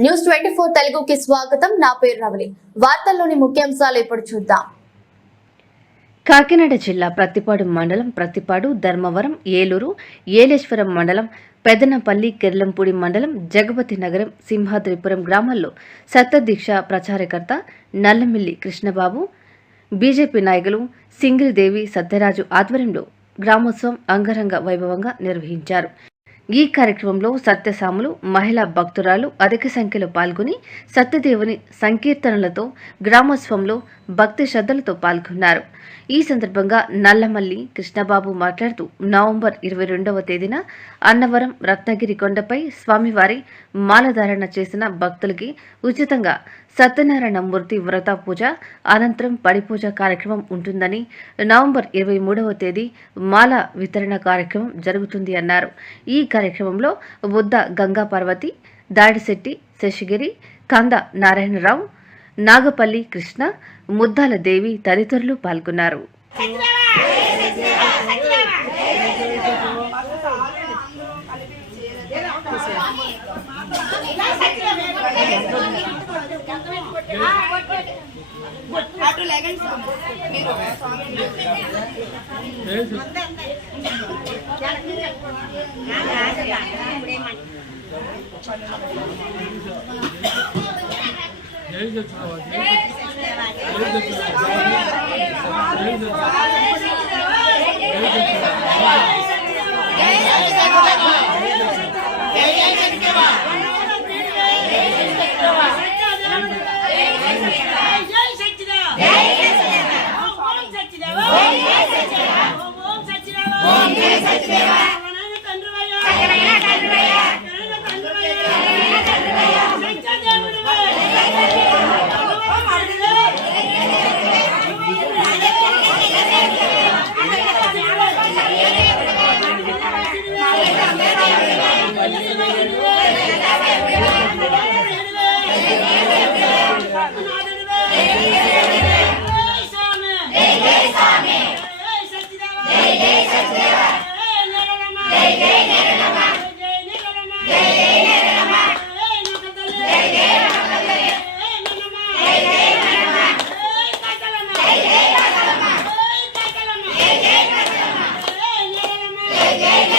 News 24 తెలుగుకి స్వాగతం. నా పేరు రవలి. వార్తల్లోని ముఖ్యాంశాలు ఇప్పుడు చూద్దాం. కాకినాడ జిల్లా ప్రత్తిపాడు మండలం ప్రత్తిపాడు, ధర్మవరం, ఏలూరు, ఏలేశ్వరం మండలం, పెదనపల్లి, కిర్లంపూడి మండలం, జగపతి నగరం, సింహాద్రిపురం గ్రామాల్లో సత్యదీక్ష ప్రచారకర్త నల్లమిల్లి కృష్ణబాబు, బీజేపీ నాయకులు సింగిరిదేవి సత్యరాజు ఆధ్వర్యంలో గ్రామోత్సవం అంగరంగ వైభవంగా నిర్వహించారు. ఈ కార్యక్రమంలో సత్యసాములు, మహిళా భక్తురాలు అధిక సంఖ్యలో పాల్గొని సత్యదేవుని సంకీర్తనలతో గ్రామోత్సవంలో భక్తి శ్రద్ధలతో పాల్గొన్నారు. ఈ సందర్భంగా నల్లమల్లి కృష్ణబాబు మాట్లాడుతూ నవంబర్ 22వ తేదీన అన్నవరం రత్నగిరి కొండపై స్వామివారి మాలధారణ చేసిన భక్తులకి ఉచితంగా సత్యనారాయణ మూర్తి వ్రత పూజ అనంతరం పడిపూజ కార్యక్రమం ఉంటుందని, నవంబర్ 23వ తేదీ మాల వితరణ కార్యక్రమం జరుగుతుంది అన్నారు. ఈ కార్యక్రమంలో బుద్ధ గంగా పార్వతి, దాడిశెట్టి శశిగిరి, కంద నారాయణరావు, నాగపల్లి కృష్ణ, ముద్దాల దేవి తదితరులు పాల్గొన్నారు.